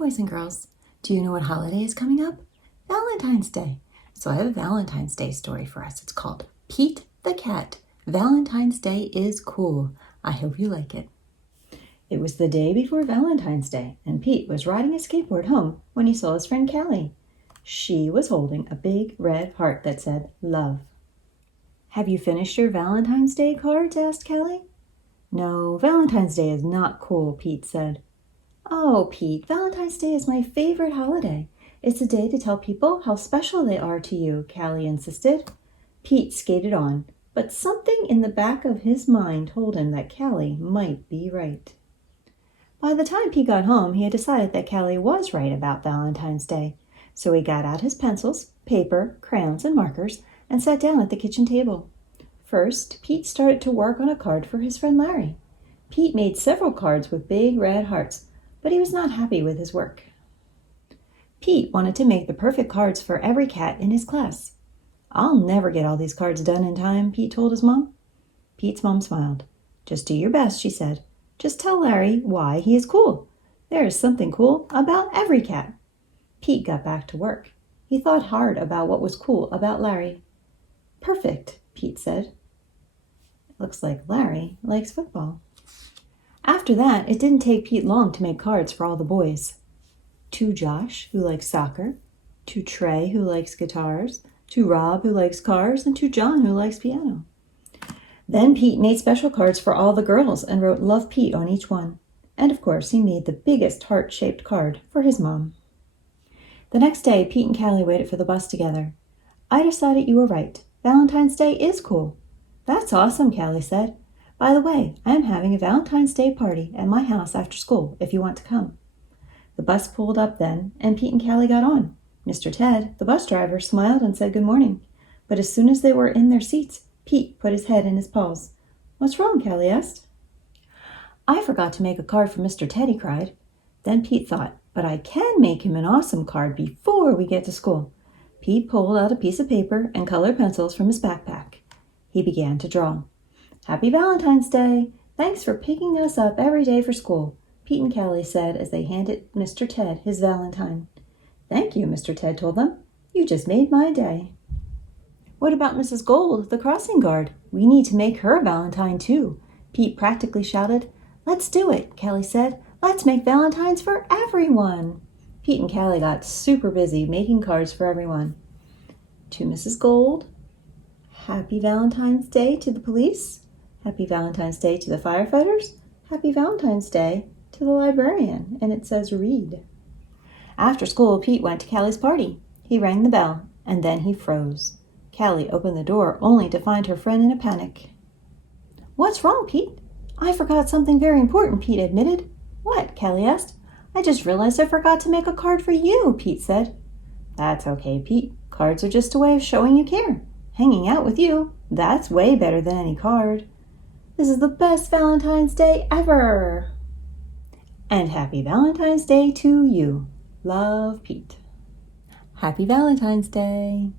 boys and girls. Do you know what holiday is coming up? Valentine's Day. So I have a Valentine's Day story for us. It's called Pete the Cat. Valentine's Day is cool. I hope you like it. It was the day before Valentine's Day, and Pete was riding a skateboard home when he saw his friend Callie. She was holding a big red heart that said, love. Have you finished your Valentine's Day cards? Asked Callie. No, Valentine's Day is not cool, Pete said. Oh, Pete, Valentine's Day is my favorite holiday. It's a day to tell people how special they are to you, Callie insisted. Pete skated on, but something in the back of his mind told him that Callie might be right. By the time Pete got home, he had decided that Callie was right about Valentine's Day. So he got out his pencils, paper, crayons, and markers and sat down at the kitchen table. First, Pete started to work on a card for his friend Larry. Pete made several cards with big red hearts, but he was not happy with his work. Pete wanted to make the perfect cards for every cat in his class. I'll never get all these cards done in time, Pete told his mom. Pete's mom smiled. Just do your best, she said. Just tell Larry why he is cool. There is something cool about every cat. Pete got back to work. He thought hard about what was cool about Larry. Perfect, Pete said. It looks like Larry likes football. After that, it didn't take Pete long to make cards for all the boys. To Josh, who likes soccer, to Trey, who likes guitars, to Rob, who likes cars, and to John, who likes piano. Then Pete made special cards for all the girls and wrote Love Pete on each one. And of course, he made the biggest heart-shaped card for his mom. The next day, Pete and Callie waited for the bus together. I decided you were right. Valentine's Day is cool. That's awesome, Callie said. By the way, I am having a Valentine's Day party at my house after school if you want to come. The bus pulled up then, and Pete and Callie got on. Mr. Ted, the bus driver, smiled and said good morning. But as soon as they were in their seats, Pete put his head in his paws. What's wrong? Callie asked. I forgot to make a card for Mr. Ted, he cried. Then Pete thought, but I can make him an awesome card before we get to school. Pete pulled out a piece of paper and colored pencils from his backpack. He began to draw. Happy Valentine's Day! Thanks for picking us up every day for school, Pete and Callie said as they handed Mr. Ted his Valentine. Thank you, Mr. Ted told them. You just made my day. What about Mrs. Gold, the crossing guard? We need to make her a Valentine too, Pete practically shouted. Let's do it, Callie said. Let's make Valentines for everyone. Pete and Callie got super busy making cards for everyone. To Mrs. Gold, Happy Valentine's Day to the police. Happy Valentine's Day to the firefighters. Happy Valentine's Day to the librarian. And it says read. After school, Pete went to Callie's party. He rang the bell, and then he froze. Callie opened the door only to find her friend in a panic. What's wrong, Pete? I forgot something very important, Pete admitted. What? Callie asked. I just realized I forgot to make a card for you, Pete said. That's okay, Pete. Cards are just a way of showing you care. Hanging out with you, that's way better than any card. This is the best Valentine's Day ever! And happy Valentine's Day to you. Love, Pete. Happy Valentine's Day.